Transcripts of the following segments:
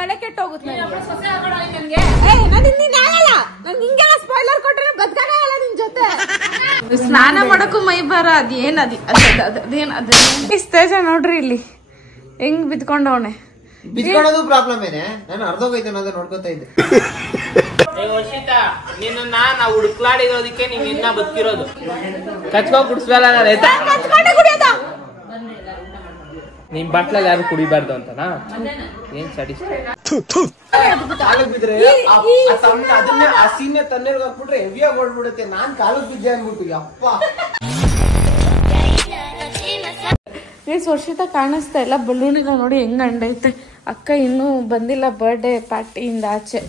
ತಲೆ ಕೆಟ್ಟ ಹೋಗುತ್ತೆ ಹಿಂಗೆಲ್ಲ ಸ್ಪಾಯ್ಲರ್ ಕೊಟ್ರೆ ಬದುಕಾಗಲ್ಲ ನಿನ್ ಜೊತೆ. ಸ್ನಾನ ಮಾಡಕ್ಕೂ ಮೈ ಬರ ಅದೇನ್ ಅದೇನ್ ತೇಜ ನೋಡ್ರಿ ಇಲ್ಲಿ ಹೆಂಗ್ ಬಿದ್ಕೊಂಡವನೆ. ಬಿದ್ಕೊಳ್ಳೋದು ಪ್ರಾಬ್ಲಮ್ ಏನೇ, ನಾನು ಅರ್ಧೋಗೈತೆ ಅನ್ನೋದು ನೋಡ್ಕೊತಾ ಇದ್ದೆ. ನಿನ್ನ ನಾವು ಹುಡುಕ್ಲಾಡಿರೋದಕ್ಕೆ ನೀನ್ ಇನ್ನ ಬದುಕಿರೋದು. ಕಚ್ಕೊಂಡ್ ಕುಡಿಸ್ಬೇಡ ನಿಮ್ ಬಾಟ್ಲಲ್ಲಿ ಯಾರು ಕುಡಿಬಾರ್ದು ಅಂತನಾ? ಏನ್ ಸಡಿಸ್ ಕಾಲಕ್ ಬಿದ್ರೆ ಅದನ್ನೇ ಆ ಸೀನೆ ತಣ್ಣೀರ್ಗೆ ಹಾಕ್ಬಿಟ್ರೆ ಹೆವಿಯಾಗಿ ಓಡ್ಬಿಡುತ್ತೆ. ನಾನ್ ಕಾಲಕ್ ಬಿದ್ದೆ ಅನ್ಬಿಟ್ಟು ಅಪ್ಪ. ವರ್ಷಿತ ಕಾಣಿಸ್ತಾ ಇಲ್ಲ, ಬಲೂನಿಲ್ಲ ನೋಡಿ ಹೆಂಗ್ ಅಂಡೈತೆ. ಅಕ್ಕ ಇನ್ನೂ ಬಂದಿಲ್ಲ ಬರ್ಡೇ ಪಾರ್ಟಿಯಿಂದ ಆಚೆ.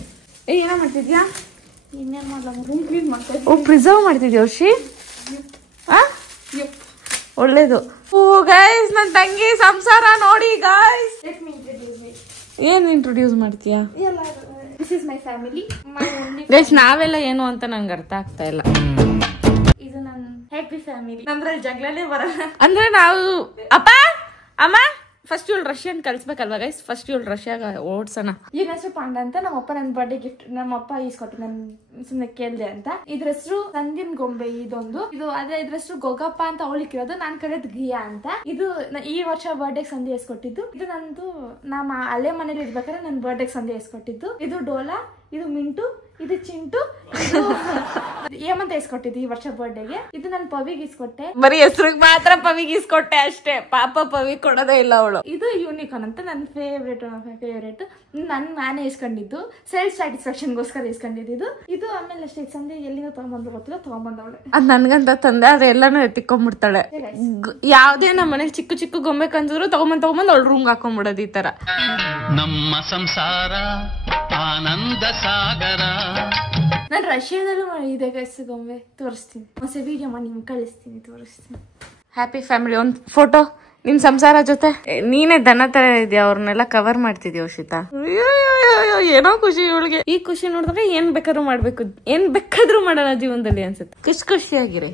ಏನೋ ಮಾಡ್ತಿದ್ಯಾ? ಇನ್ನೇನ್ ಮಾಡ್ಲಾ, ರೂಮ್ ಕ್ಲೀನ್ ಮಾಡ್ತಾ ಇದ್ದೆ. ಪ್ರಿಸರ್ವ್ ಮಾಡ್ತಿದ್ಯಾ ವರ್ಷಿ? ಒಳ್ಳೇದು. ಓ ಗೈಸ್, ನನ್ ತಂಗಿ ಸಂಸಾರ ನೋಡಿ ಗೈಸ್. ಏನ್ ಇಂಟ್ರೊಡ್ಯೂಸ್ ಮಾಡ್ತೀಯಾ? This is my family. Guys ನಾವೆಲ್ಲ ಏನು ಅಂತ ನಂಗೆ ಅರ್ಥ ಆಗ್ತಾ ಇಲ್ಲ. ಇದು ನನ್ನ ಹ್ಯಾಪಿ ಫ್ಯಾಮಿಲಿ. ನಮ್ದ್ರಲ್ಲಿ ಜಗಳನೇ ಬರಲ್ಲ. ಅಂದ್ರೆ ನಾವು ಅಪ್ಪ ಅಮ್ಮ ಫಸ್ಟ್ ಇವಳು ರಷ್ಯನ್ ಕಳ್ಸ್ಬೇಕಲ್ವಾ ಗೈಸ್? ಫಸ್ಟ್ ಇವಳು ರಷ್ಯಾಗ ಓಡ್ಸೋಣ. ಇವ್ರ ಹೆಸರು ಪಾಂಡ ಅಂತ. ನಮ್ಮಪ್ಪ ನನ್ನ ಬರ್ಡೇ ಗಿಫ್ಟ್ ನಮ್ಮಪ್ಪ ಈಸ್ಕೊಟ್ಟು ನನ್ ಸುಮ್ನೆ ಕೇಳ್ದೆ ಅಂತ. ಇದ್ರ ಹೆಸರು ನಂದಿನ್ ಗೊಂಬೆ. ಇದೊಂದು ಅದೇ ಇದ್ರ ಹೆಸರು ಗೊಗಪ್ಪ ಅಂತ ಅವಳಿಕ್ಕಿರೋದು. ನಾನ್ ಕರೆದ್ ಗಿಯಾ ಅಂತ. ಇದು ಈ ವರ್ಷ ಬರ್ಡೇಗೆ ಸಂಧಿ ಎಸ್ಕೊಟ್ಟಿದ್ದು. ಇದು ನಂದು ನಮ್ಮ ಹಳೆ ಮನೇಲಿ ಇರ್ಬೇಕಾದ್ರೆ ನನ್ ಬರ್ಡೇಗೆ ಸಂಧಿ ಎಸ್ಕೊಟ್ಟಿದ್ದು. ಇದು ಡೋಲಾ, ಇದು ಮಿಂಟು, ಇದು ಚಿಂಟು, ಇದು ಏಮಂತ ಇಸ್ಕೊಟ್ಟಿದ್ದು ಈ ವರ್ಷ ಬರ್ಡೇಗೆ. ಇದು ನನ್ ಪವಿಗೆ ಇಸ್ಕೊಟ್ಟೆ. ಬರೀ ಹೆಸರಿಗೆ ಮಾತ್ರ ಪವಿಗೆ ಇಸ್ಕೊಟ್ಟೆ ಅಷ್ಟೇ. ಪಾಪ ಪವಿ ಕೊಡೋದೇ ಇಲ್ಲ ಅವಳು. ಇದು ಯೂನಿಕಾರ್ನ್ ಅಂತ ನನ್ನ ಫೇವ್ರೇಟ್. ನಾನೇ ಇಸ್ಕೊಂಡಿದ್ದು. ಸೆಲ್ಫ್ ಸ್ಯಾಟಿಸ್ಫ್ಯಾಕ್ಷನ್ಗೋಸ್ಕರ ಇಸ್ಕೊಂಡಿದ್ದು. ಇದು ಆಮೇಲೆ ಅಷ್ಟೇ ಸಂದೆ ಎಲ್ಲಿಂದ ತಗೊಂಬಂದು ಗೊತ್ತಿಲ್ಲ, ತಗೊಂಬಂದವಳೆ. ಅದ್ ನನ್ಗಂತ ತಂದೆ ಅದ್ರ ಎಲ್ಲಾನು ಎತ್ತಿಕೊಂಡ್ಬಿಡ್ತಾಳೆ. ಯಾವ್ದೇ ನಮ್ಮ ಮನೇಲಿ ಚಿಕ್ಕ ಚಿಕ್ಕ ಗೊಂಬೆ ಕಂದ್ರು ತಗೊಂಬಂದ್ ಅವಳು ರೂಮ್ಗೆ ಹಾಕೊಂಡ್ಬಿಡೋದು ಈ ತರ. ನಮ್ಮ ಸಂಸಾರ ಆನಂದ ಸಾಗರ. ನಾನು ರಷ್ಯಾದಲ್ಲೂ ಮಾಡಿದೆ ಗೈಸ್ ಗೊಂಬೆ. ತೋರಿಸ್ತೀನಿ, ಹೊಸ ವಿಡಿಯೋ ಮಾಡಿ ನಿಮ್ಗೆ ಕಳಿಸ್ತೀನಿ, ತೋರಿಸ್ತೀನಿ. ಹ್ಯಾಪಿ ಫ್ಯಾಮಿಲಿ ಒಂದ್ ಫೋಟೋ ನಿಮ್ ಸಂಸಾರ ಜೊತೆ. ನೀನೇ ದನ ತರ ಇದೆಯಾ, ಅವ್ರನ್ನೆಲ್ಲ ಕವರ್ ಮಾಡ್ತಿದ್ಯಾ ವರ್ಷಿತಾ? ಏನೋ ಖುಷಿ ಇವಳಿಗೆ. ಈ ಖುಷಿ ನೋಡಿದ್ರೆ ಏನ್ ಬೇಕಾದ್ರೂ ಮಾಡ್ಬೇಕು, ಏನ್ ಬೇಕಾದ್ರೂ ಮಾಡೋಣ ಜೀವನದಲ್ಲಿ ಅನ್ಸುತ್ತೆ. ಖುಷಿಯಾಗಿರಿ.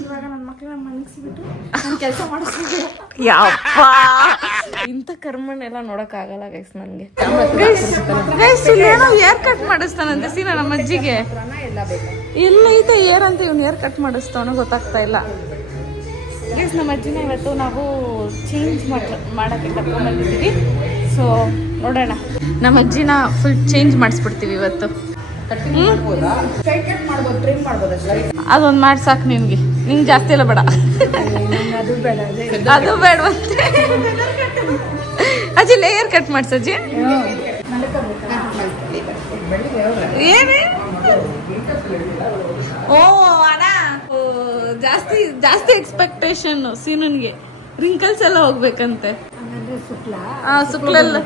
ಇವಾಗ ನನ್ನ ಮಕ್ಕಳನ್ನ ಮನಗಿಸ್ಬಿಟ್ಟು ನಾನು ಕೆಲಸ ಮಾಡಿಸ್ಬೇಕು. ಯಪ್ಪ, ಇಂಥ ಕರ್ಮನೆಲ್ಲ ನೋಡಕ್ ಆಗಲ್ಲ ಗೈಸ್ ನನ್ಗೆ. ಏನೋ ಏರ್ ಕಟ್ ಮಾಡಿಸ್ತಾನಂತೆ ಸೀನಾ ನಮ್ಮ ಅಜ್ಜಿಗೆ. ಎಲ್ಲ ಐತೆ ಏರ್ ಅಂತ ಇವ್ನು ಏರ್ ಕಟ್ ಮಾಡಿಸ್ತಾವನೋ ಗೊತ್ತಾಗ್ತಾ ಇಲ್ಲ ಗೈಸ್. ನಮ್ಮ ಅಜ್ಜಿನ ಇವತ್ತು ನಾವು ಚೇಂಜ್ ಮಾಡಕ್ಕೆ ಕರ್ಕೊಂಡ್ ಬಂದಿದ್ದೀವಿ. ಸೊ ನೋಡೋಣ, ನಮ್ಮ ಅಜ್ಜಿನ ಫುಲ್ ಚೇಂಜ್ ಮಾಡಿಸ್ಬಿಡ್ತೀವಿ ಇವತ್ತು. ಅದೊಂದ್ ಮಾಡಿ ಸಾಕು ನಿನ್ಗೆ ಜಾಸ್ತಿ ಎಲ್ಲ ಬೇಡ. ಅದು ಬೇಡವಂತೆ. ಅಜ್ಜಿ ಲೇಯರ್ ಕಟ್ ಮಾಡ್ಸಜ್ಜಿ. ಏನೇ ಓ ಅಣ್ಣ, ಜಾಸ್ತಿ ಎಕ್ಸ್ಪೆಕ್ಟೇಷನ್ ಸೀನನ್ಗೆ. ರಿಂಕಲ್ಸ್ ಎಲ್ಲ ಹೋಗ್ಬೇಕಂತೆ. ಸುಕ್ಲೆಲ್ಲ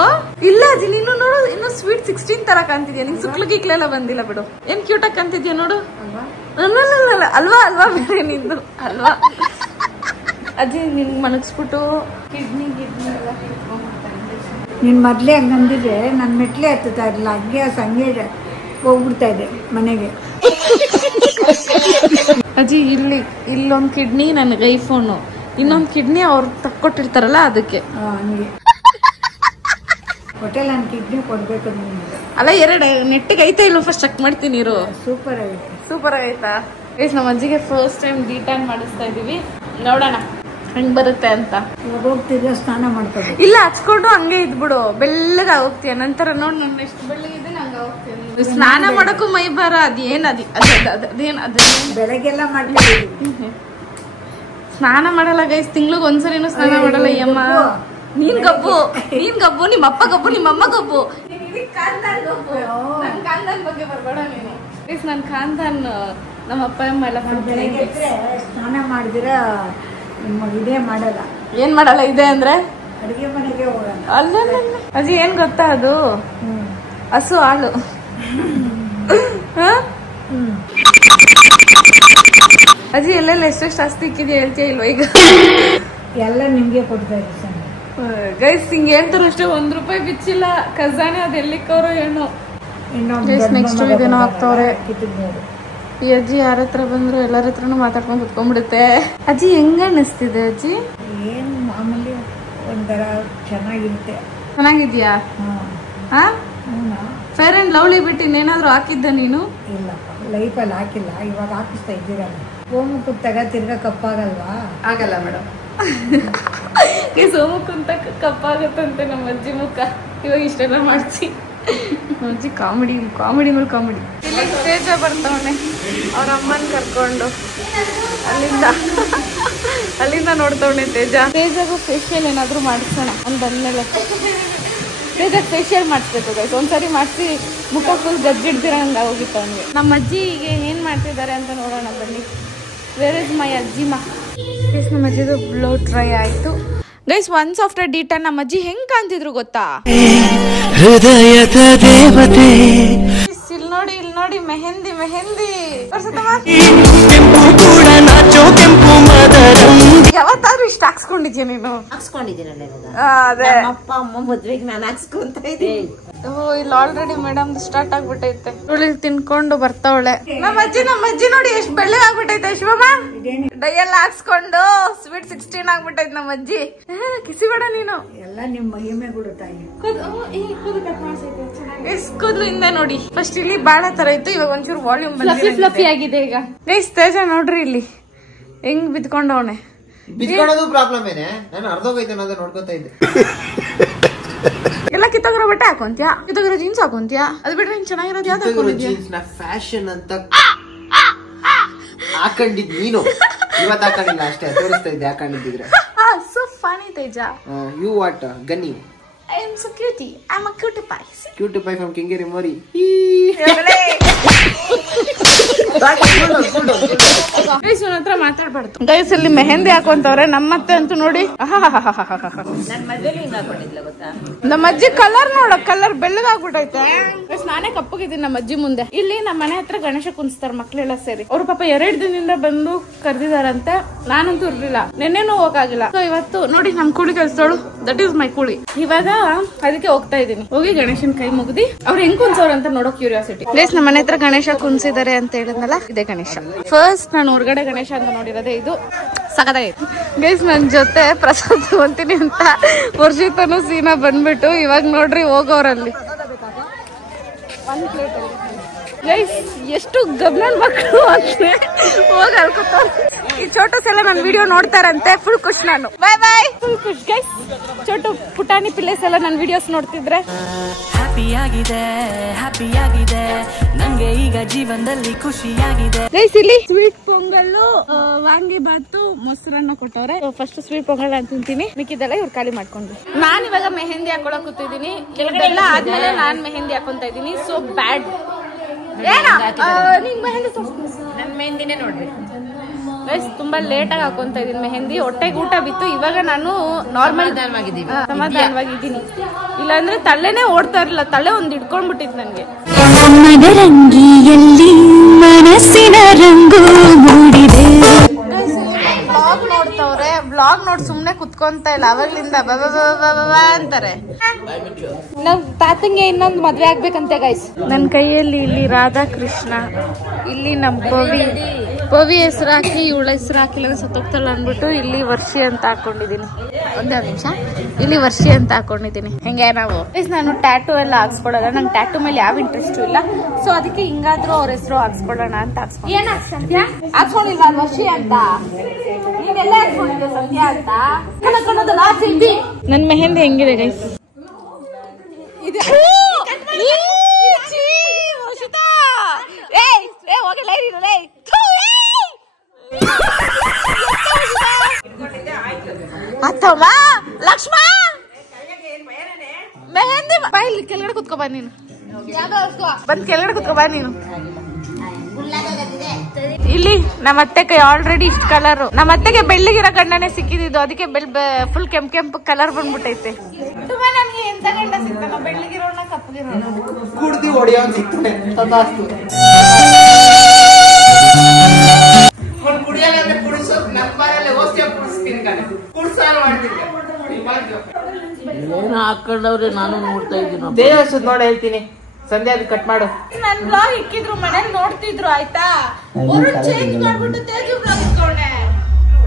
ಓ ಇಲ್ಲ ಅಜ್ಜಿ, ನೀನು ನೋಡು ಇನ್ನು ಸ್ವೀಟ್ 16 ತರ ಕಾಣ್ತಿದ್ಯಾ. ನಿಂಗೆ ಸುಕ್ಲು ಗಿಕ್ಲೆಲ್ಲ ಬಂದಿಲ್ಲ ಬಿಡು. ಏನ್ ಕ್ಯೂಟ್ ಆಗಿ ಕಾಣ್ತಿದ್ಯಾ ನೋಡು. ಅಲ್ವಾ ಬೇರೆ ನಿಂದು ಅಲ್ವಾ. ಅಜ್ಜಿ ನಿನ್ ಮನಗಿಸ್ಬಿಟ್ಟು ಕಿಡ್ನಿ ಎಲ್ಲ ನೀನ್ ಮೊದ್ಲೇ ಹಂಗಂದಿದ್ರೆ ನನ್ ಮೆಟ್ಲೆ ಹತ್ತುತ್ತಾ ಇರಲಿಲ್ಲ. ಹಂಗೆ ಹೋಗ್ಬಿಡ್ತಾ ಇದೆ ಮನೆಗೆ. ಅಜ್ಜಿ ಇಲ್ಲೊಂದ್ ಕಿಡ್ನಿ ನನ್ಗೆ ಐಫೋನು, ಇನ್ನೊಂದ್ ಕಿಡ್ನಿ ಅವ್ರು ತಕ್ಕೊಟ್ಟಿರ್ತಾರಲ್ಲ ಅದಕ್ಕೆ. ಹಂಗೆ ಹೋಟೆಲ್ ನನ್ ಕಿಡ್ನಿ ಕೊಡ್ಬೇಕು ನಿಮ್ಗೆ. ಅಲ್ಲ ಎರಡು ನೆಟ್ಟಿಗೆ ಐತೆ ಇಲ್ಲ ಫಸ್ಟ್ ಚೆಕ್ ಮಾಡ್ತೀನಿ ಇರು. ಸೂಪರ್ ಆಗೈತಾ ಗೈಸ್? ನಮ್ಮ ಅಜ್ಜಿಗೆ ಫಸ್ಟ್ ಟೈಮ್ ಡಿಟ್ಯಾನ್ ಮಾಡಿಸ್ತಾ ಇದೀವಿ. ನೋಡೋಣ ಹೆಂಗ್ ಬರುತ್ತೆ ಅಂತ. ಹೋಗ್ತಿದ್ರೆ ಸ್ನಾನ ಮಾಡ್ಕೋಬೇಕು. ಇಲ್ಲ ಹಚ್ಕೊಂಡು ಹಂಗೆ ಇದ್ಬಿಡು, ಬೆಳ್ಳಗ ಹೋಗ್ತೀಯ. ನಂತರ ನೋಡ್ ನನ್ನ ಎಷ್ಟು ಬೆಳ್ಳಗಿದೆ ಹಂಗ ಹೋಗ್ತೀನಿ. ಸ್ನಾನ ಮಾಡಕ್ಕೂ ಮೈ ಬರ ಅದೇನ್ ಬೆಳಗ್ಗೆಲ್ಲ ಮಾಡ್ತೀವಿ. ಸ್ನಾನ ಮಾಡಲ್ಲ ಗೈಸ್, ತಿಂಗ್ಳಿಗೆ ಒಂದ್ಸರಿನೂ ಸ್ನಾನ ಮಾಡಲ್ಲ ಈ ಅಮ್ಮ. ನೀನ್ ಗಬ್ಬು, ನಿಮ್ಮ ಅಪ್ಪ ಗಬ್ಬು, ನಿಮ್ಮ ಅಮ್ಮ ಗಬ್ಬು. ಖಾನ್ದಾನ್ ಬಗ್ಗೆ ಬರ್ಬೇಡ ನೀನು. ನನ್ ಖಾನ್ದಾನ್ ನಮ್ಮ ಅಪ್ಪ ಅಮ್ಮ ಎಲ್ಲ ಸ್ನಾನ ಮಾಡಿದಿರ ಇದೇ ಮಾಡಲ್ಲ. ಏನ್ ಮಾಡಲ್ಲ ಇದೆ ಅಂದ್ರೆ ಅಡಿಗೆ ಮನೆಗೆ ಹೋಗಲ್ಲ. ಅಲ್ಲ ಅಜ್ಜಿ ಏನ್ ಗೊತ್ತಾ, ಅದು ಹಸು ಹಾಲು. ಅಜ್ಜಿ ಎಲ್ಲೆಲ್ಲ ಎಷ್ಟೆಷ್ಟು ಆಸ್ತಿ ಇಕ್ಕಿದ್ಯಾ ಹೇಳ್ತೀಯ ಇಲ್ವಾ ಈಗ? ಎಲ್ಲ ನಿಮ್ಗೆ ಕೊಡ್ತಾ ಇದ್ದೀವಿ ಗೈಸ್. ಹಿಂಗೆ ಹೇಳ್ತಾರ ಅಷ್ಟೇ, ₹1 ಬಿಚ್ಚಿಲ್ಲ ಖಜಾನೆ. ಅದು ಎಲ್ಲಿಕ್ಕವ್ರೋ ಏನೋ. ನೆಕ್ಸ್ಟ್ ಇದೇನೋ ಹಾಕ್ತವ್ರೆ. ಈ ಅಜ್ಜಿ ಯಾರ ಹತ್ರ ಬಂದ್ರು ಎಲ್ಲರ ಹತ್ರನು ಮಾತಾಡ್ಕೊಂಡು ಕುತ್ಕೊಂಡ್ಬಿಡುತ್ತೆ. ಅಜ್ಜಿ ಹೆಂಗ ಅನಿಸ್ತಿದೆ ಅಜ್ಜಿ? ಏನು ಮಾಮೂಲಿ ಒಂಥರ ಚೆನ್ನಾಗಿರುತ್ತೆ. ಚೆನ್ನಾಗಿದ್ಯಾ? ಹಾ, ಫೇರ್ ಅಂಡ್ ಲವ್ಲಿ ಬಿಟ್ಟು ಇನ್ನೇನಾದ್ರು ಹಾಕಿದ್ದ ನೀನು? ಇಲ್ಲಪ್ಪ, ಲೈಫಲ್ಲಿ ಹಾಕಿಲ್ಲ. ಇವಾಗ ಹಾಕಿಸ್ತಾ ಇದ್ದೀರಲ್ಲ. ಸೋಮುಖ ತಿರ್ಗಾ ಕಪ್ಪಾಗಲ್ವಾ? ಆಗಲ್ಲ ಮೇಡಮ್. ಸೋಮುಖಂತ ಕಪ್ಪಾಗತ್ತಂತೆ ನಮ್ಮ ಅಜ್ಜಿ ಮುಖ. ಇವಾಗ ಇಷ್ಟೆಲ್ಲ ಮಾಡಿಸಿ ಅಜ್ಜಿ ಕಾಮಿಡಿ ಮೇಲೆ ಕಾಮಿಡಿ. ಇಲ್ಲಿ ತೇಜ ಬರ್ತಾವನೆ ಅವ್ರ ಅಮ್ಮನ್ ಕರ್ಕೊಂಡು. ಅಲ್ಲಿಂದ ನೋಡ್ತಾವನೆ ತೇಜಗೂ ಫೇಶಿಯಲ್ ಏನಾದ್ರು ಮಾಡಿಸೋಣ ಅಂತ ಬಂದ್ಮೇಲೆ. ತೇಜಗ್ ಫೇಶಿಯಲ್ ಮಾಡಿಸ್ಬೇಕು ಗೈಸ್. ಒಂದ್ಸರಿ ಮಾಡಿಸಿ ಮುಖ ಫುಲ್ ಗಜ್ಜಿಡ್ದಿರಂಗ ಹೋಗಿತ್ತು ಅವನಿಗೆ. ನಮ್ಮ ಅಜ್ಜಿ ಈಗ ಏನ್ ಮಾಡ್ತಿದ್ದಾರೆ ಅಂತ ನೋಡೋಣ ಬನ್ನಿ. ವೇರ್ ಇಸ್ ಮೈ ಅಜ್ಜಿಮಾ? ನಮ್ಮ ಅಜ್ಜಿದು ಬ್ಲೋ ಟ್ರೈ ಆಯ್ತು ಗೈಸ್. ಒನ್ಸ್ ಆಫ್ಟರ್ ಡಿ10 ನಮ್ಮ ಅಜ್ಜಿ ಹೆಂಗ್ ಕಾಣ್ತಿದ್ರು ಗೊತ್ತಾ? ಹೃದಯದ ದೇವತೆ. ಇಲ್ಲಿ ನೋಡಿ ಮೆಹಂದಿ ಯಾವತ್ತಾದ್ರೂ ಇಷ್ಟ ಹಾಕ್ಸ್ಕೊಂಡಿದ್ಯಾ ನೀನು? ಹಾಕ್ಸ್ಕೊಂಡಿದ್ದೀನಲ್ಲ ಅದೇ ಅಪ್ಪ ಅಮ್ಮ ಮದ್ವೆಗೆ ನಾನು ಹಾಕ್ಸ್ಕೊಂತ ಇದ್ದೀನಿ. ಇಲ್ಲಿ ಆಲ್ರೆಡಿ ಮೇಡಮ್ ಸ್ಟಾರ್ಟ್ ಆಗ್ಬಿಟ್ಟೈತೆ. ಇಲ್ಲಿ ತಿನ್ಕೊಂಡು ಬರ್ತಾವಳೆ ನಮ್ಮ ಅಜ್ಜಿ ನೋಡಿ ಎಷ್ಟು ಬೆಳ್ಳಗೆ ಆಗ್ಬಿಟ್ಟೈತೆ. ಶಿವಮ್ಮ ಡೈಯೆಲ್ಲ ಹಾಕ್ಸ್ಕೊಂಡು ಸ್ವೀಟ್ 16 ಆಗ್ಬಿಟ್ಟೈತೆ ನಮ್ಮ ಅಜ್ಜಿ. ಕಿಸಿಬೇಡ ನೀನು, ಎಲ್ಲ ನಿಮ್ಮ ಮಹಿಮೆಗಳು ತಾಯಿ. ಕೂದಲು ಹಿಂದೆ ನೋಡಿ. ಫಸ್ಟ್ ಇಲ್ಲಿ ಬಾಳ ತರ ಇತ್ತು, ಇವಾಗ ಒಂಚೂರು ವಾಲ್ಯೂಮ್ ಫ್ಲಫಿ ಆಗಿದೆ ಈಗ. ಗೈಸ್ ತೇಜ ನೋಡ್ರಿ ಇಲ್ಲಿ ಹೆಂಗ್ ಬಿದ್ಕೊಂಡವನೆ. ಬಿದ್ಕೊಳ್ಳೋದು ಪ್ರಾಬ್ಲಮ್ ಏನೇ? ನಾನು ಅರ್ಧೋಗೈತೆ ಅನ್ನೋದೇ ನೋಡ್ಕೊತಾ ಇದ್ದೆ. ಎಲ್ಲ ಕಿತ್ತೋಗಿರೋ ಬಟ್ಟೆ ಹಾಕೊಂತ್ಯಾ, ಕಿತ್ತೋಗಿರೋ ಜೀನ್ಸ್ ಹಾಕೊಂತ್ಯಾ, ಅದು ಬಿಟ್ರೆ ನೀನ್ ಚೆನ್ನಾಗಿರೋದು ಯಾವ್ದು ಹಾಕೊಂಡಿದ್ಯಾ? ಫ್ಯಾಷನ್ ಅಂತ ಹಾಕೊಂಡಿದ್ ನೀನು ಇವತ್ತು ಹಾಕೊಂಡಿಲ್ಲ ಅಷ್ಟೇ, ತೋರಿಸ್ತಾ ಇದ್ದೆ ಹಾಕೊಂಡಿದ್ರೆ. So funny Teja. You what ಗನ್ನಿ? I am so cutie. I'm a cutie pie. Cutie pie from Kingeri Mori. Guys ನನ್ನ ಹತ್ರ ಮಾತಾಡ್ಬಾರ್ದು. ಗೈಸ್ ಇಲ್ಲಿ ಮೆಹಂದಿ ಹಾಕೊಂತವ್ರೆ. ನಮ್ಮತ್ತೆ ಅಂತೂ ನೋಡಿ ನಮ್ಮ ಅಜ್ಜಿ ಕಲರ್ ನೋಡ, ಕಲರ್ ಬೆಳ್ಳಗಾಗ್ಬಿಟ್ಟೈತೆ. ನಾನೇ ಕಪ್ಪಗಿದ್ದೀನಿ ನಮ್ಮ ಅಜ್ಜಿ ಮುಂದೆ. ಇಲ್ಲಿ ನಮ್ಮ ಮನೆ ಹತ್ರ ಗಣೇಶ ಕುಣಿಸ್ತಾರೆ ಮಕ್ಳೆಲ್ಲ ಸೇರಿ. ಅವ್ರ ಪಾಪ 2 ದಿನದಿಂದ ಬಂದು ಕರ್ದಿದಾರಂತೆ. ನಾನಂತೂ ಇರ್ಲಿಲ್ಲ, ನೆನ್ನೆನೂ ಹೋಗಾಗಿಲ್ಲ. ಸೊ ಇವತ್ತು ನೋಡಿ ನಮ್ ಕೂಳಿ ಕೆಲ್ಸದೋಳು, ದಟ್ ಈಸ್ ಮೈ ಕೂಳಿ. ಇವಾಗ ಅದಕ್ಕೆ ಹೋಗ್ತಾ ಇದೀನಿ. ಹೋಗಿ ಗಣೇಶನ್ ಕೈ ಮುಗಿದಿ ಅವ್ರು ಹೆಂಗ್ ಕುಣ್ಸೋರ್ ಅಂತ ನೋಡೋ ಕ್ಯೂರಿಯಾಸಿಟಿ. ಗೈಸ್ ನಮ್ಮ ಮನೆ ಹತ್ರ ಗಣೇಶ ಕುಣ್ಸಿದ್ದಾರೆ ಅಂತ ಹೇಳಿದ್ನಲ್ಲ, ಇದೇ ಗಣೇಶ. ಫಸ್ಟ್ ನಾನು ಹೊರಗಡೆ ಗಣೇಶ ಅಂತ ನೋಡಿರೋದೇ ಇದು. ಸಖತ್ತಾಗಿತ್ತು ಗೈಸ್. ನನ್ ಜೊತೆ ಪ್ರಸಾದ್ ತಗೊಂತೀನಿ ಅಂತ ವರ್ಷಿತನು ಸೀನಾ ಬಂದ್ಬಿಟ್ಟು ಇವಾಗ ನೋಡ್ರಿ ಹೋಗೋರಲ್ಲಿ ಒಂದ್ ಪ್ಲೇಟ್ ಅಲ್ಲಿ. ಗೈಸ್ ಎಷ್ಟು ಗಬ್ನನ್ ಮಕ್ಕಳು ಅಂದ್ರೆ ಹೋಗಿ ಅಲ್ಕೋತ. ಈ ಚೋಟುಸ್ ಎಲ್ಲ ನನ್ನ ವಿಡಿಯೋ ನೋಡ್ತಾರಂತೆ. ಫುಲ್ ಖುಷ್ ನಾನು. ಬಾಯ್ ಬಾಯ್. ಫುಲ್ ಖುಷ್ ಗೈಸ್. ಚೋಟು ಪುಟಾಣಿ ಪಿಲ್ಲೇಸ್ ಎಲ್ಲ ನನ್ನ ವಿಡಿಯೋಸ್ ನೋಡ್ತಿದ್ರೆ ಹ್ಯಾಪಿಯಾಗಿದೆ ನಂಗೆ ಈಗ ಜೀವನದಲ್ಲಿ ಖುಷಿಯಾಗಿದೆ. ಗೈಸ್ ಇಲ್ಲಿ ಸ್ವೀಟ್ ಪೊಂಗಲ್ಲು, ವಾಂಗಿ ಬಾತು, ಮೊಸರನ್ನ ಕೊಟ್ಟವ್ರೆ. ಫಸ್ಟ್ ಸ್ವೀಟ್ ಪೊಂಗಲ್ ಅಂತ ತಿಂತೀನಿ, ಮಿಕ್ಕಿದೆಲ್ಲ ಇವ್ರು ಖಾಲಿ ಮಾಡ್ಕೊಂಡ್ರು. ನಾನ್ ಇವಾಗ ಮೆಹಂದಿ ಹಾಕೊಳಕ್ ಕೂತಿದ್ದೀನಿ. ಎಲ್ಲ ಆದ್ಮೇಲೆ ನಾನ್ ಮೆಹಂದಿ ಹಾಕೊಂತ ಇದೀನಿ. ಸೊ ಬ್ಯಾಡ್. ನನ್ ಮೆಹಂದಿನೇ ನೋಡ್ರಿ ಗೈಸ್. ತುಂಬಾ ಲೇಟ್ ಆಗಿ ಹಾಕೊಂತ ಇದೀನಿ ಮೆಹಂದಿ. ಹೊಟ್ಟೆಗೆ ಊಟ ಬಿತ್ತು. ಇವಾಗ ನಾನು ನಾರ್ಮಲ್ ಸಮಾಧಾನವಾಗಿದ್ದೀನಿ. ಇಲ್ಲಾಂದ್ರೆ ತಲೆನೇ ಓಡ್ತಾ ಇರಲಿಲ್ಲ. ತಲೆ ಒಂದ್ ಹಿಡ್ಕೊಂಡ್ಬಿಟ್ಟಿತ್ತು ನನ್ಗೆ. ಮನಸ್ಸಿನ ರಂಗು ಮೂಡಿದೆ. ಬ್ಲಾಗ್ ನೋಡ್ತವ್ರೆ. ಬ್ಲಾಗ್ ನೋಡಿ ಸುಮ್ನೆ ಕುತ್ಕೊಂತ ಇಲ್ಲ. ಅವಾಗ್ಲಿಂದ ಅಂತಾರೆ. ನಾವ್ ತಾತಂಗೆ ಇನ್ನೊಂದು ಮದ್ವೆ ಆಗ್ಬೇಕಂತೆ ಗೈಸ್. ನನ್ ಕೈಯಲ್ಲಿ ಇಲ್ಲಿ ರಾಧಾಕೃಷ್ಣ, ಇಲ್ಲಿ ನಮ್ ಪವಿ ಹೆಸರು ಹಾಕಿ ಇವಳ ಹೆಸರು ಹಾಕಿಲ್ಲ ಸತ್ತೋಗ್ತಲ್ಲ ಅನ್ಬಿಟ್ಟು ಇಲ್ಲಿ ವರ್ಷಿ ಅಂತ ಹಾಕೊಂಡಿದೀನಿ. ಒಂದೇ ನಿಮಿಷ, ಇಲ್ಲಿ ವರ್ಷಿ ಅಂತ ಹಾಕೊಂಡಿದೀನಿ. ಹೆಂಗೆ ನಾವು ನಾನು ಟ್ಯಾಟೂ ಎಲ್ಲ ಹಾಕ್ಸ್ಕೊಡೋಲ್ಲ. ನಂಗೆ ಟ್ಯಾಟೂ ಮೇಲೆ ಯಾವ ಇಂಟ್ರೆಸ್ಟ್ ಇಲ್ಲ. ಸೊ ಅದಕ್ಕೆ ಹಿಂಗಾದ್ರೂ ಅವ್ರ ಹೆಸರು ಹಾಕ್ಸ್ಕೊಳ್ಳೋಣ ಅಂತ ಹಾಕ್ಸ್ಕೊಂಡಿಲ್ಲ. ವರ್ಷಿ ಅಂತ ನನ್ ಮೆಹಂದಿ ಹೆಂಗಿದೆ ಗೈಸ್? ಅತ್ತಮ್ಮ ಲಕ್ಷ್ಮ ಮೆಹಂದಿ ಬಾಯಿಲ್ ಕೆಳಗಡೆ ಕುತ್ಕೊ ಬಾ ನೀನು. ಬಂದ್ ಕೆಳಗಡೆ ಕುತ್ಕೊ ಬಾ ನೀನು. ಇಲ್ಲಿ ನಮ್ಮ ಅತ್ತೆಗೆ ಆಲ್ರೆಡಿ ಇಷ್ಟ ಕಲರ್. ನಮ್ಮ ಅತ್ತೆಗೆ ಬೆಳ್ಳಿಗಿರೋ ಗಂಡನೇ ಸಿಕ್ಕಿದ್ದು. ಅದಕ್ಕೆ ಫುಲ್ ಕೆಂಪು ಕಲರ್ ಬಂದ್ಬಿಟ್ಟೈತೆ. ನನ್ಗೆ ಎಂತ ಗಂಡ ಸಿಗ್ತಾನ? ಬೆಳ್ಳಿಗಿರೋಣ ಕಪ್ಪಗಿರೋಣ ಕುಡ್ದಿ ಹೊಡಿಯೋ ಸಿಗ್ತಾನೆ. ಹಾಕೊಂಡವ್ರೆ ನಾನು ನೋಡ್ತಾ ಇದ್ದೀನಿ. ದೇವಸ್ಥಾನ ನೋಡಿ ಹೇಳ್ತೀನಿ. ಸಂಧ್ಯಾ ಅದು ಕಟ್ ಮಾಡು. ನನ್ ಬ್ಲಾಗ್ ಇಕ್ಕಿದ್ರು ಮನೇಲಿ ನೋಡ್ತಿದ್ರು ಆಯ್ತಾ. ಚೇಂಜ್ ಮಾಡ್ಬಿಟ್ಟು ತೇಜು ಬ್ಲಾಗ್ ಇಟ್ಕೊಂಡೆ.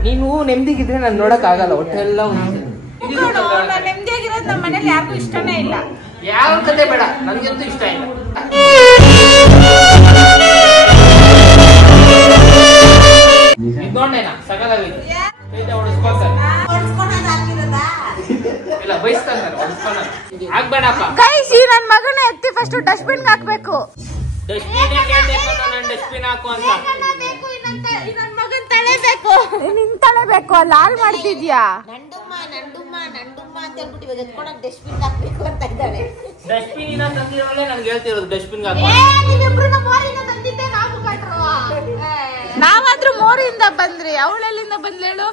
ನೀನು ನೆಮ್ಮದಿಗಿದ್ರೆ ನಾನು ನೋಡಕ್ ಆಗಲ್ಲ. ಹೊಟ್ಟೆಲ್ಲ ನೆಮ್ಮದಿಯಾಗಿರೋದು ನಮ್ಮ ಮನೇಲಿ ಯಾರಿಗೂ ಇಷ್ಟನೇ ಇಲ್ಲ. ಯಾವ ಕತೆ ಬೇಡ, ನನ್ಗಂತೂ ಇಷ್ಟ ಇಲ್ಲ. ನೋಡೇನಾ ಸಗಲಾಗಿದೆ ಇಲ್ಲ ಬಯಸ್ತಾರ ಆಗ್ಬೇಡಪ್ಪ. ಗೈಸ್ ಈ ನನ್ ಮಗನ ಎತ್ತಿ ಫಸ್ಟ್ ಡಸ್ಟ್ಬಿನ್ ಹಾಕ್ಬೇಕು. ಡಸ್ಟ್ಬಿನ್ ಹಾಕು ಅಂತ ನನ್ ಮಗನ್ ತಳೆಬೇಕು. ನಿನ್ ತಳೆಬೇಕು ಅಲ್ಲ ಹಾಲ್ ಮಾಡ್ತಿದ್ಯಾ. ನಂಡುಮ್ಮ ಅಂತ ಹೇಳ್ಬಿಟ್ಟು ಇವಾಗ ಎತ್ಕೊಂಡಾಗ ಡಸ್ಟ್ಬಿನ್ ಹಾಕ್ಬೇಕು ಅಂತ ಇದ್ದಾಳೆ. ಡಸ್ಟ್ಬಿನ್ ಇನ್ನ ತಂದಿರೋಳೆ ನನ್ಗೆ ಹೇಳ್ತಿರೋದು ಡಸ್ಟ್ಬಿನ್ ಹಾಕು. ನಾವಾದ್ರೂ ಮೋರಿಯಿಂದ ಬಂದ್ರಿ, ಅವಳೆಲ್ಲಿಂದ ಬಂದ್ಲು ಹೇಳು.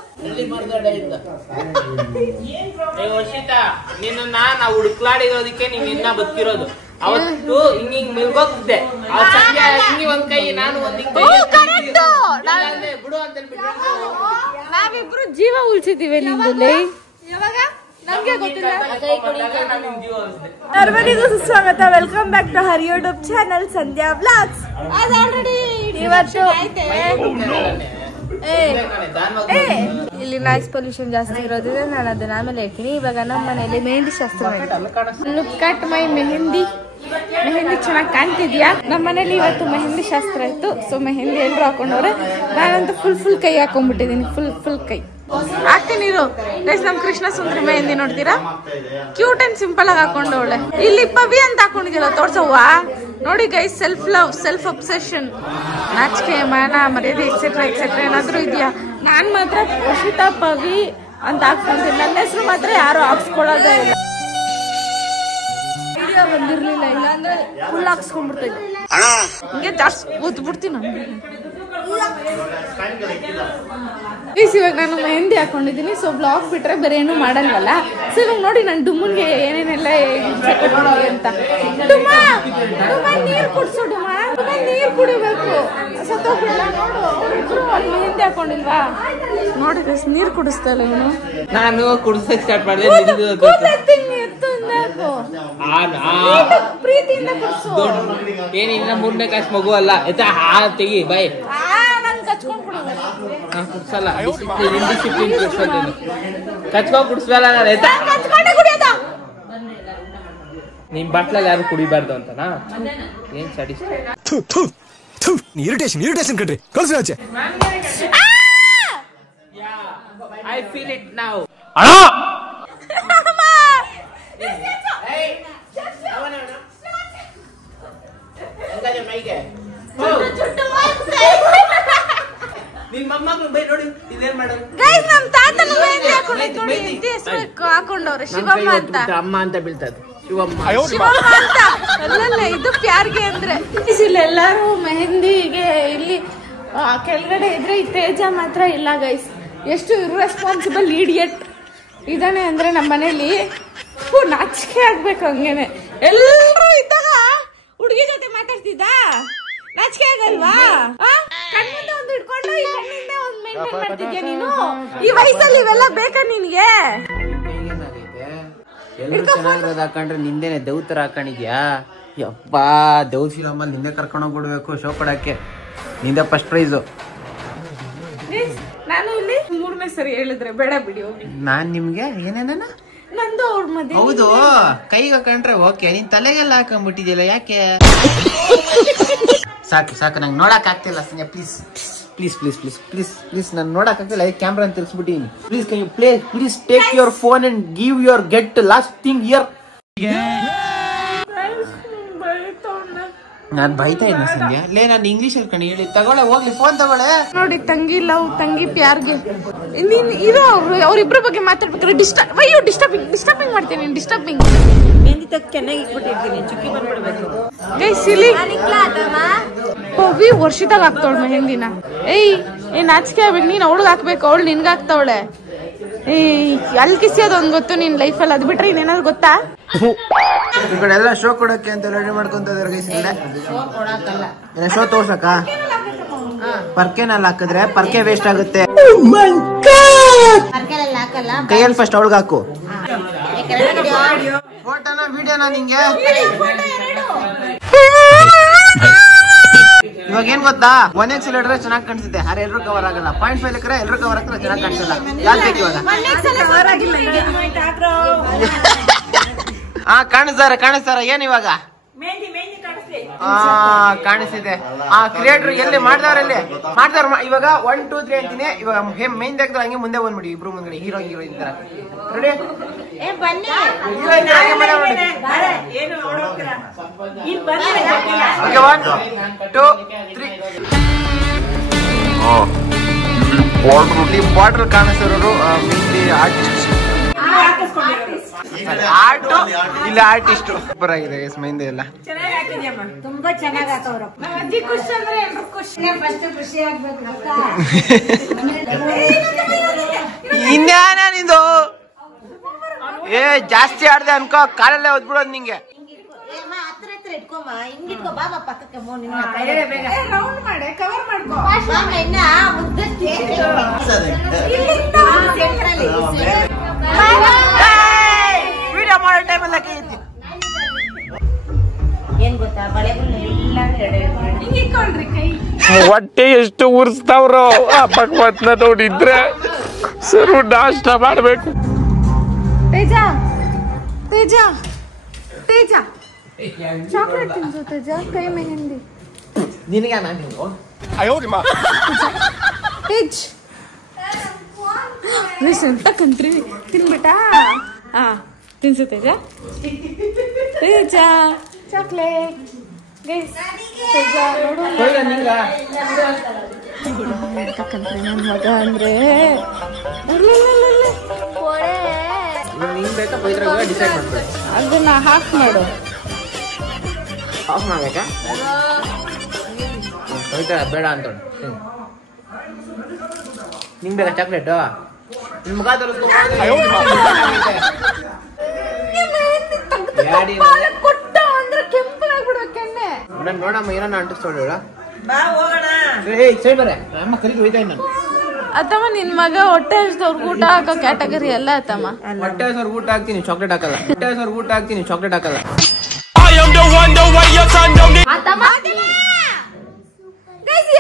ವರ್ಷಿತಾ ನಿನ್ನ ನಾವು ಹುಡುಕ್ಲಾಡಿರೋದಕ್ಕೆ ನೀನ್ ಇನ್ನ ಬದುಕಿರೋದು. ಅವತ್ತು ಹಿಂಗ್ ಮಿಲ್ಗೋಗ್ತಿದ್ದೆ, ಹಿಂಗಿ ಒಂದ್ ಕೈ ನಾನು ಒಂದ್ ಬಿಡು ಅಂತ ನಾವಿಬ್ರು ಜೀವ ಉಳಿಸಿದೀವಿ ನಿಮ್ಮಲ್ಲಿ. ಯಾವಾಗ ನಮ್ಗೆ ಗೊತ್ತಿಲ್ಲ. ಎಲ್ಲರಿಗೂ ಸುಸ್ವಾಗತ. Welcome back to her YouTube channel Sandhya vlogs. ಅದು ಆಲ್ರೆಡಿ ಇವತ್ತು ಇಲ್ಲಿ ನಾಯ್ಸ್ ಪೊಲ್ಯೂಷನ್ ಜಾಸ್ತಿ ಇರೋದ್ರಿಂದ ನಾನು ಅದನ್ನ ಆಮೇಲೆ ಹೇಳ್ತೀನಿ. ಇವಾಗ ನಮ್ಮ ಮನೆಯಲ್ಲಿ ಮೆಹಂದಿ ಶಾಸ್ತ್ರ. Look at my mehndi. Mehndi ಚೆನ್ನಾಗಿ ಕಾಣ್ತಿದ್ಯಾ. ನಮ್ಮ ಮನೇಲಿ ಇವತ್ತು ಮೆಹಂದಿ ಶಾಸ್ತ್ರ ಇತ್ತು. ಸೊ ಮೆಹಂದಿ ಎಲ್ಲರೂ ಹಾಕೊಂಡವ್ರೆ. ನಾನಂತೂ ಫುಲ್ ಕೈ ಹಾಕೊಂಡ್ಬಿಟ್ಟಿದೀನಿ. ಫುಲ್ ಕೈ ಹಾಕ್ತೀನಿ ಇರು. ಗೈಸ್ ನಮ್ ಕೃಷ್ಣ ಸುಂದರಿ ಮೆಹಂದಿ ನೋಡ್ತೀರಾ, ಕ್ಯೂಟ್ ಅಂಡ್ ಸಿಂಪಲ್ ಆಗಿ ಹಾಕೊಂಡವಳೆ. ಇಲ್ಲಿ ಪವಿ ಅಂತ ಹಾಕೊಂಡಿದ್ಯಲ್ಲ ತೋರ್ಸವ್ವ. ನೋಡಿ guys, self love, self obsession, ನಾಚಿಕೆ ಮಾನ ಮರ್ಯಾದೆ ಎಕ್ಸೆಟ್ರಾ ಏನಾದ್ರು ಇದೆಯಾ. ನಾನ್ ಮಾತ್ರ ವರ್ಷಿತಾ ಪವಿ ಅಂತ ಹಾಕ್ಕೊಂತೀನಿ. ನನ್ನ ಹೆಸರು ಮಾತ್ರ ಯಾರು ಹಾಕ್ಸ್ಕೊಳ್ಳೋದೇ ಇಲ್ಲ. ವಿಡಿಯೋ ಬಂದಿರ್ಲಿಲ್ಲ, ಇಲ್ಲಾಂದ್ರೆ ಫುಲ್ ಹಾಕ್ಸ್ಕೊಂಡ್ಬಿಡ್ತೀನಿ. ಹಿಂಗೆ ಜಾಸ್ತಿ ಓದ್ಬಿಡ್ತೀನಿ ನಾನು. ಇವಾಗ ನಾನು ಮೆಹಂದಿ ಹಾಕೊಂಡಿದ್ದೀನಿ. ಸೊ ಬ್ಲಾಗ್ ಬಿಟ್ರೆ ಬೇರೆ ಏನು ಮಾಡಲ್ವಲ್ಲ. ಸೊ ಇವಾಗ ನೋಡಿ ನಾನು ಡುಮ್ಮನ್ಗೆ ಏನೇನೆಲ್ಲ ಅಂತ. ಡುಮ್ಮ ನೀರ್ ಕುಡ್ಸು. ಡುಮ್ಮ ನೀರ್ ಕುಡಿಬೇಕು. ಸತ್ತೋಗ್ಬಿಡ್ಲ ನೋಡು. ಅಲ್ಲಿ ಮೆಹಂದಿ ಹಾಕೊಂಡಿಲ್ವಾ ನೋಡಿ. ನೀರ್ ಕುಡಿಸ್ತಾ ಇಲ್ಲ ಇವನು. ನಾನು ಕುಡಿಸಕ್ ಸ್ಟಾರ್ಟ್ ಮಾಡಿದೆ. ಪ್ರೀತಿಯಿಂದ ಕುಡಿಸು. ಏನಿಲ್ಲ 3ನೇ ಕ್ಲಾಸ್ ಮಗು ಅಲ್ಲ. ತೆಗಿ ಬಾಯ್. ಕುಡ್ಸಲ್ಲ, ಡಿಸಿಪ್ಲಿನ್ ಕುಡ್ಸಲ್ಲ. ಕಚ್ಕೊಂಡ್ ಕುಡ್ಸಲ್ಲ ನಾನು. ನಿಮ್ ಬಾಟ್ಲಲ್ಲಿ ಯಾರು ಕುಡಿಬಾರ್ದು ಅಂತನಾ? ಏನ್ ಇರಿಟೇಷನ್ ಕಣ್ರಿ. ಕಳ್ಸಿ ಆಚೆ. I feel it now. ನಿಮ್ ಮೊಮ್ಮಗಳು ಬೈ ನೋಡಿ ಇದೇನ್ ಮಾಡೋದು. ಗೈಸ್ ನಮ್ ತಾತನ ಮೆಹಂದಿ ಹಾಕೊಂಡವ್ರೆ. ಶಿವಮ್ಮ ಅಂತ. ಅಮ್ಮ ಅಂತ ಬೀಳ್ತದೆ. ಶಿವಮ್ಮ ಅಂತ ಅಲ್ಲಲ್ಲ, ಇದು ಪ್ಯಾರ್ಗೆ ಅಂದ್ರೆ. ಇಲ್ಲೆಲ್ಲಾರು ಮೆಹಂದಿಗೆ ಇಲ್ಲಿ ಕೆಳಗಡೆ ಇದ್ರೆ ಈ ತೇಜ ಮಾತ್ರ ಇಲ್ಲ ಗೈಸ್. ಎಷ್ಟು ಇರ್ರೆಸ್ಪಾನ್ಸಿಬಲ್ ಇಡಿಯಟ್ ಇದಾನೆ ಅಂದ್ರೆ ನಮ್ಮ ಮನೇಲಿ. ನಾಚಿಕೆ ಆಗ್ಬೇಕು ಹಂಗೇನೆ. ಎಲ್ರು ಇದ್ದಾಗ ಹುಡುಗಿ ಜೊತೆ ಮಾತಾಡ್ತಿದ್ದ ನಾಚಿಕೆ ಆಗಲ್ವಾ? ಕಣ್ಣಿಂದ ಒಂದು ಹಿಡ್ಕೊಂಡು ಈ ಕಣ್ಣಿಂದ ಒಂದು ಮೇಂಟೈನ್ ಮಾಡ್ತಿದ್ಯಾ ನೀನು. ಈ ವಯಸ್ಸಲ್ಲಿ ಇವೆಲ್ಲ ಬೇಕಾ ನಿನ್ಗೆ? ಎಲ್ಲರೂ ಚೆನ್ನಾಗಿರೋದು ಹಾಕೊಂಡ್ರೆ ನಿಂದೇನೆ ದೇವ್ತರ ಹಾಕೊಂಡಿದ್ಯಾ? ಯಪ್ಪಾ ದೇವ್ ಫಿಲಮಲ್ಲಿ ನಿಂದೆ ಕರ್ಕೊಂಡು ಹೋಗ್ಬಿಡ್ಬೇಕು ಶೋ ಕೊಡಕ್ಕೆ. ನಿಂದೆ ಫಸ್ಟ್ ಪ್ರೈಸು. ನಾನು ಇಲ್ಲಿ 3ನೇ ಸರಿ ಹೇಳಿದ್ರೆ ಬೇಡ ಬಿಡಿ ಹೋಗಿ. ನಾನ್ ನಿಮ್ಗೆ ಏನೇನ ನಂದು ಅವ್ರ ಮದ್ವೆ. ಹೌದು, ಕೈಗೆ ಹಾಕೊಂಡ್ರೆ ಓಕೆ, ನೀನ್ ತಲೆಗೆಲ್ಲ ಹಾಕೊಂಡ್ಬಿಟ್ಟಿದ್ಯಲ್ಲ ಯಾಕೆ? ಸಾಕು ನಂಗೆ ನೋಡಕ್ ಆಗ್ತಿಲ್ಲ ಸಂಜೆ. ಪ್ಲೀಸ್ ನಾನು ನೋಡಕ್ ಆಗ್ತಿಲ್ಲ. ಕ್ಯಾಮ್ರಾ ಅಂತ ತಿರ್ಸ್ಬಿಟ್ಟಿನಿ. Please can you please take your phone and give your get last thing here. ನಾನ್ ಬೈತಾ ಇಲ್ಲ ಸಂಜೆ. ಲೇ ನಾನು ಇಂಗ್ಲಿಷ್ ಅಲ್ಲಿ ಕಣಿ ಹೇಳಿ. ತಗೊಳ್ಳೆ ಹೋಗ್ಲಿ, ಫೋನ್ ತಗೊಳ್ಳೆ. ನೋಡಿ ತಂಗಿ ಲವ್, ತಂಗಿ ಪ್ಯಾರ್ಗೆ ನೀನ್ ಇರೋ. ಅವ್ರಿಬ್ರ ಬಗ್ಗೆ ಮಾತಾಡ್ಬೇಕಾದ್ರೆ ಡಿಸ್ಟರ್ಬಿಂಗ್ ಮಾಡ್ತೀನಿ. ಡಿಸ್ಟರ್ಬಿಂಗ್ ಚೆನ್ನಾಗಿ ಇಟ್ಬಿಟ್ಟಿರ್ತೀನಿ. ಚುಕ್ಕಿ ಬಂದ್ಬಿಡ್ಬೇಕು. ಪವಿ ವರ್ಷಿತಾಗ ಹಾಕ್ತವಳ ಮೆಹಂದಿನ. ಏನ್ ನಾಚಿಕೆ ಆಗ್ಬೇಕು. ನೀನ್ ಅವಳಿಗೆ ಹಾಕ್ಬೇಕು, ಅವಳು ನಿನ್ಗ ಹಾಕ್ತವಳೆ. ಅಲ್ಲಿ ಕಿಸಿಯೋದು ಒಂದ್ ಗೊತ್ತು ನಿನ್ ಲೈಫಲ್ಲಿ. ಅದ್ ಬಿಟ್ರೆ ಇನ್ನೇನಾದ್ರು ಗೊತ್ತಾ? ಈ ಕಡೆ ಎಲ್ಲ ಶೋ ಕೊಡಕ್ಕೆ ಅಂತ ರೆಡಿ ಮಾಡ್ಕೊಂತ ಶೋ ತೋರ್ಸಕ. ಪರ್ಕೆನಲ್ಲಿ ಹಾಕಿದ್ರೆ ಪರ್ಕೆ ವೇಸ್ಟ್ ಆಗುತ್ತೆ. ಕೈಯಲ್ಲಿ ಫಸ್ಟ್ ಅವಳಿಗೆ ಹಾಕು. ಫೋಟೋನ ವಿಡಿಯೋನ ನಿಂಗೆ ಇವಾಗ ಏನ್ ಗೊತ್ತಾ, 1XL ಹಿಡಿದ್ರೆ ಚೆನ್ನಾಗಿ ಕಾಣಿಸುತ್ತೆ, ಆದ್ರೆ ಎಲ್ರು ಕವರ್ ಆಗಲ್ಲ. 0.5 ಎಕರೆ ಎಲ್ರು ಕವರ್ ಆಗ್ತಾರೆ, ಚೆನ್ನಾಗಿ ಕಾಣಿಸಲ್ಲ. ಯಾವ್ದು ಬೇಕು ಇವಾಗ? ಹಾ ಕಾಣಿಸ್ತಾರ ಏನ್ ಇವಾಗ? ಕಾಣಿಸ್ತಿದೆ. ಕ್ರಿಯೇಟರ್ ಎಲ್ಲಿ ಮಾಡ್ದವ್ರಲ್ಲಿ ಮಾಡ್ದವ್ರ ಇವಾಗ 1 2 3 ಅಂತೀನಿ. ಇವಾಗ ಮೇನ್ ತೆಗೆದ್ರೆ ಹಂಗೆ ಮುಂದೆ ಬಂದ್ಬಿಡಿ, ಇಬ್ರು ಮುಂದ್ಗಡೆ ಹೀರೋ ತರ ರೆಡಿ. ಓಕೆ 1 2 3 ಬಾರ್ಡರ್ ಕಾಣಿಸ್ತಿರೋರು ಮೇನ್ಲಿ ಆರ್ಟಿಸ್ಟ್. ಇಲ್ಲ ಆರ್ಟಿಸ್ಟ್ ಸೂಪರ್ ಆಗಿದೆ ಮೈಂದೆ ಎಲ್ಲ ತುಂಬಾ ಚೆನ್ನಾಗಿ ಹಾಕವ್ರಪ್ಪ. ಖುಷಿ ಅಂದ್ರೆ ಫಸ್ಟ್ ಖುಷಿ ಆಗ್ಬೇಕು. ಇನ್ಯಾನ ನಿಂದು ಜಾಸ್ತಿ ಆಡ್ದೆ ಅನ್ಕೋ, ಕಾಲಲ್ಲೇ ಓದ್ಬಿಡೋದು ನಿಂಗೆ. ಹತ್ರ ಇಟ್ಕೊಮ್ಮ, ಹಿಂಗ್ ಇಟ್ಕೋ ಬಾಬಾ ಪಕ್ಕಕ್ಕೆ ರೌಂಡ್ ಮಾಡಿ ಕವರ್ ಮಾಡ್ಕೋ. ವಿಡಿಯೋ ಮಾಡೋ ಟೈಮಲ್ಲಿ ಐತಿ. ಏನ್ ಗೊತ್ತಾ, ಬಳೆಗಳನ್ನೆಲ್ಲ ಹಿಂಗಿಟ್ಕೊಳ್ರಿ ಕೈ. ಹೊಟ್ಟೆ ಎಷ್ಟು ಉರ್ಸ್ತಾವ್ರೋ ಆ ಭಗವತ್ನ ನೋಡಿದ್ರೆ ಸರು ನಾಷ್ಟ ಮಾಡ್ಬೇಕು. ತೇಜ ತೇಜ ತೇಜ ಚಾಕ್ಲೇಟ್ ತಿನ್ಸು ತೇಜ, ಕೈ ಮೆಹಂದಿ. ನಿನಗೆ ನಾನು ತೇಜ್ ಕಂತ್ರಿ ತಿನ್ಬಿಟ್ಟಾ? ಹಾ ತಿನ್ಸು ತೇಜ. ತೇಜ ಚಾಕ್ಲೇಟ್ ಗೈಸ್. ತೇಜ ನೋಡು ಕಂತ್ರಿ ನನ್ನ ಮಗ ಅಂದ್ರೆ ಡಿಸೈಡ್ ಮಾಡ್ಬೇಕು. ಅದನ್ನ ಹಾಫ್ ಮಾಡು. ಆಫ್ ಮಾಡ್ಬೇಕಾ? ಬೇಡ ಅಂತ ನಿಂಗೆ ಬೇಕಾ ಚಾಕ್ಲೇಟು? ನಿನ್ ಮುಖ ಕೊಟ್ಟ ಅಂದ್ರೆ ಕೆಂಪಗಾಗ್ಬಿಡ್ಬೇಕೆಣ್ಣೆ. ನೋಡಮ್ಮ ಏನೋ ಅಂಟಿಸ್ತಾಳ. ಸರಿ ಬರೇ ಅಮ್ಮ ಕಲಿಗೆ ಹೋಯ್ತಾ ನಾನು. ಅತ್ತಮ್ಮ ನಿನ್ ಮಗ ಹೊಟ್ಟೆ ಹಸ್ದವ್ರಿಗೆ ಊಟ ಹಾಕೋ ಕ್ಯಾಟಗರಿ ಅಲ್ಲ ಅತ್ತಮ್ಮ. ಹೊಟ್ಟೆ ಹಸ್ದವ್ರಿಗೆ ಊಟ ಹಾಕ್ತೀನಿ, ಚಾಕ್ಲೇಟ್ ಹಾಕಲ್ಲ. ಹೊಟ್ಟೆ ಹಸ್ದವ್ರಿಗೆ ಊಟ ಹಾಕ್ತೀನಿ, ಚಾಕ್ಲೇಟ್ ಹಾಕಲ್ಲ.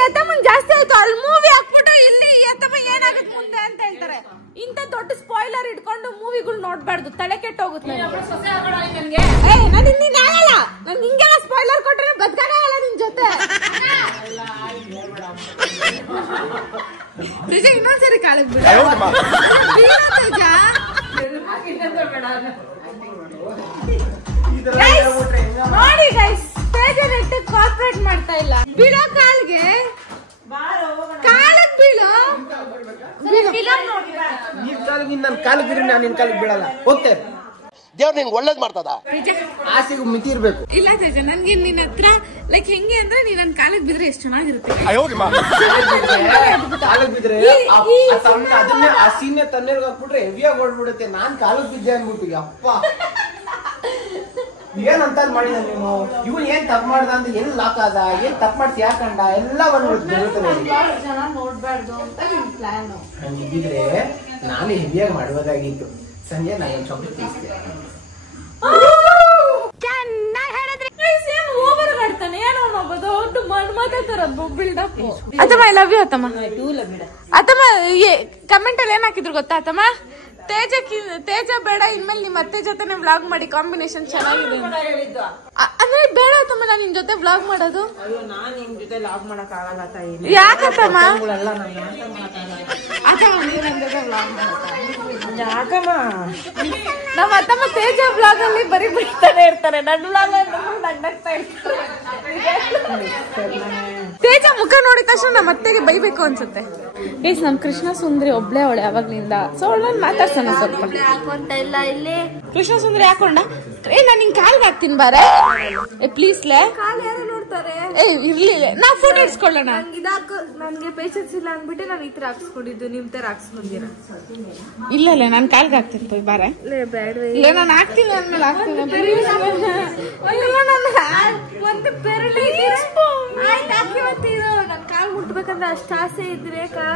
ಎತ್ತಮ್ಮಂಗ್ ಜಾಸ್ತಿ ಆಯ್ತು. ಅಲ್ಲಿ ಮೂವಿ ಹಾಕ್ಬಿಟ್ಟು ಇಲ್ಲಿ ಎತ್ತಮ್ಮ ಏನಾಗುತ್ತೆ ಮುಂದೆ ಅಂತ ಹೇಳ್ತಾರೆ. ಇಂತ ದೊಡ್ಡ ಸ್ಪಾಯ್ಲರ್ ಇಟ್ಕೊಂಡು ಮೂವಿಗಳು ನೋಡ್ಬಾರ್ದು, ತಲೆ ಕೆಟ್ಟೋಗುತ್ತೆ. ನಾನು ಹಿಂಗೆಲ್ಲ ಸ್ಪಾಯ್ಲರ್ ಕೊಟ್ರೆ ಬದುಕನೇ ಇಲ್ಲ ನಿನ್ ಜೊತೆ. ನಿಜ ಇನ್ನೊಂದ್ಸರಿ ಕಾಲಕ್ ಬಿಡ ನೋಡಿ ಗೈಸ್. ತೇಜ ನೆಟ್ಟು ಕಾರ್ಪೊರೇಟ್ ಮಾಡ್ತಾ ಇಲ್ಲ. ಬಿಡೋ ಕಾಲ್ಗೆ ಕಾಲಕ್ ಬೀಳೋ. ನಿನ್ ಕಾಲಿಗೆ ನನ್ನ ಕಾಲಿಗೆ ಬಿಡಿ, ನಾನು ನಿನ್ ಕಾಲಿಗೆ ಬೀಳಲ್ಲ. ಹೋಗ್ತೇನೆ. ದೇವ್ರು ನಿನ್ಗೆ ಒಳ್ಳೇದ್ ಮಾಡ್ತದ. ಆಸೆಗೂ ಮಿತಿ ಇರ್ಬೇಕು. ಇಲ್ಲ ತೇಜ, ನನ್ಗೆ ನಿನ್ನ ಹತ್ರ ಲೈಕ್ ಹೆಂಗೆ ಅಂದ್ರೆ ನೀನ್ ನನ್ ಕಾಲಿಗೆ ಬಿದ್ರೆ ಎಷ್ಟು ಚೆನ್ನಾಗಿರುತ್ತೆ. ಕಾಲಿಗೆ ಬಿದ್ರೆ ಅದನ್ನೇ ಆ ಸೀನೆ ತಣ್ಣೀರ್ಗೆ ಹಾಕ್ಬಿಟ್ರೆ ಹೆವಿಯಾಗಿ ಓಡ್ಬಿಡುತ್ತೆ. ನಾನ್ ಕಾಲಿಗೆ ಬಿದ್ದೆ ಅನ್ಬಿಟ್ಟು ಅಪ್ಪ ಏನಂತ ಮಾಡಿದ ನೀನು. ಇವನ್ ಏನ್ ತಪ್ಪು ಮಾಡ್ದ ಅಂತ ಎಲ್ಲಿ ಲಾಕ್ ಆದ, ಏನ್ ತಪ್ಪು ಮಾಡ್ತಿ ಯಾಕಂಡ ಎಲ್ಲ ಬಂದ್ಬಿಡುತ್ತೆ. ನೋಡ್ಬಾರ್ದು ಅಂತ ನಿನ್ ಪ್ಲಾನ್. ಹಂಗಿದ್ರೆ ನಾನು ಹೆವಿಯಾಗಿ ಮಾಡುವುದಾಗಿತ್ತು. ಸಂಜೆ ನಾನು ಒಂದು ಚಾಕ್ಲೇಟ್ ತಿನ್ನಿಸ್ತೆ. ದೊಡ್ಡ ಮನ್ಮತ ತರ ಬಿಲ್ಡಪ್. ಅತ್ತಮ್ಮ ಐ ಲವ್ ಯು ಅತ್ತಮ್ಮ. ಅತ್ತಮ್ಮ ಕಮೆಂಟ್ ಅಲ್ಲಿ ಏನ್ ಹಾಕಿದ್ರು ಗೊತ್ತಾ ಅತ್ತಮ್ಮ? ತೇಜ ಬೇಡ, ಇನ್ಮೇಲೆ ನಿಮ್ಮ ಅತ್ತೆ ಜೊತೆನೆ ವ್ಲಾಗ್ ಮಾಡಿ, ಕಾಂಬಿನೇಷನ್ ಚೆನ್ನಾಗಿದೆ ಅಂದ್ರೆ. ಬೇಡ ಅತ್ತಮ್ಮ, ನಾನು ನಿನ್ ಜೊತೆ ವ್ಲಾಗ್ ಮಾಡೋದು. ನಾನ್ ನಿಮ್ ಜೊತೆ ಲಾಗ್ ಮಾಡಕ್ ಆಗಲ್ಲ ತಾಯಿ. ಯಾಕತ್ತಮ್ಮ? ನಮ್ಮ ಅತ್ತಮ್ಮ ತೇಜ ವ್ಲಾಗ್ ಅಲ್ಲಿ ಬರೀ ಬಿಡ್ತಾನೆ ಇರ್ತಾರೆ. ನನ್ನ ವ್ಲಾಗ್ ನಗ್ನಗ್ತಾ ಇರ್ತಾರೆ. ತೇಜ ಮುಖ ನೋಡಿದ ತಕ್ಷಣ ನಮ್ಮ ಅತ್ತೆಗೆ ಬೈಬೇಕು ಅನ್ಸುತ್ತೆ. ಗೈಸ್, ನಮ್ ಕೃಷ್ಣ ಸುಂದರಿ ಒಬ್ಳೆ ಅವಳೆ ಅವಾಗ್ಲಿಂದ. ಸೊ ಅವಳನ್ನ ಮಾತಾಡ್ಸೋಣ ಸ್ವಲ್ಪ. ಹಾಕೊಂತ ಇಲ್ಲ ಇಲ್ಲಿ. ಕೃಷ್ಣ ಸುಂದರಿ ಹಾಕೊಂಡ. ನಾನ್ ನಿನ್ ಕಾಲ್ಗೆ ಹಾಕ್ತೀನಿ ಬಾರೆ. ಪ್ಲೀಸ್ ಲೇ. ಕಾಲ್ ಯಾರು ನೋಡ್ತಾರೆ? ಇರ್ಲಿಲ್ಲ, ನಾವ್ ಫೋಟೋ ಇಡ್ಸ್ಕೊಳ್ಳೋಣ. ನನ್ಗೆ ಪೇಷನ್ಸ್ ಇಲ್ಲ ಅಂದ್ಬಿಟ್ಟು ನಾನು ಈ ತರ ಹಾಕ್ಸ್ಕೊಂಡಿದ್ದು, ನಿಮ್ ತರ ಹಾಕ್ಸ್ಕೊಂಡಿರ. ಇಲ್ಲ ನಾನ್ ಕಾಲ್ಗೆ ಹಾಕ್ತೀನಿ ಪೋಯ್ ಬಾರೆ. ಇಲ್ಲ ನಾನು ಹಾಕ್ತೀನಿ ಅಂದ್ಮೇಲೆ ಹಾಕ್ತೀನಿ. ಒಂದು ಬೆರಳು ನನ್ ಕಾಲ್ ಮುಟ್ಬೇಕಂದ್ರೆ ಅಷ್ಟು ಆಸೆ ಇದ್ರೆ ಕಾಲ್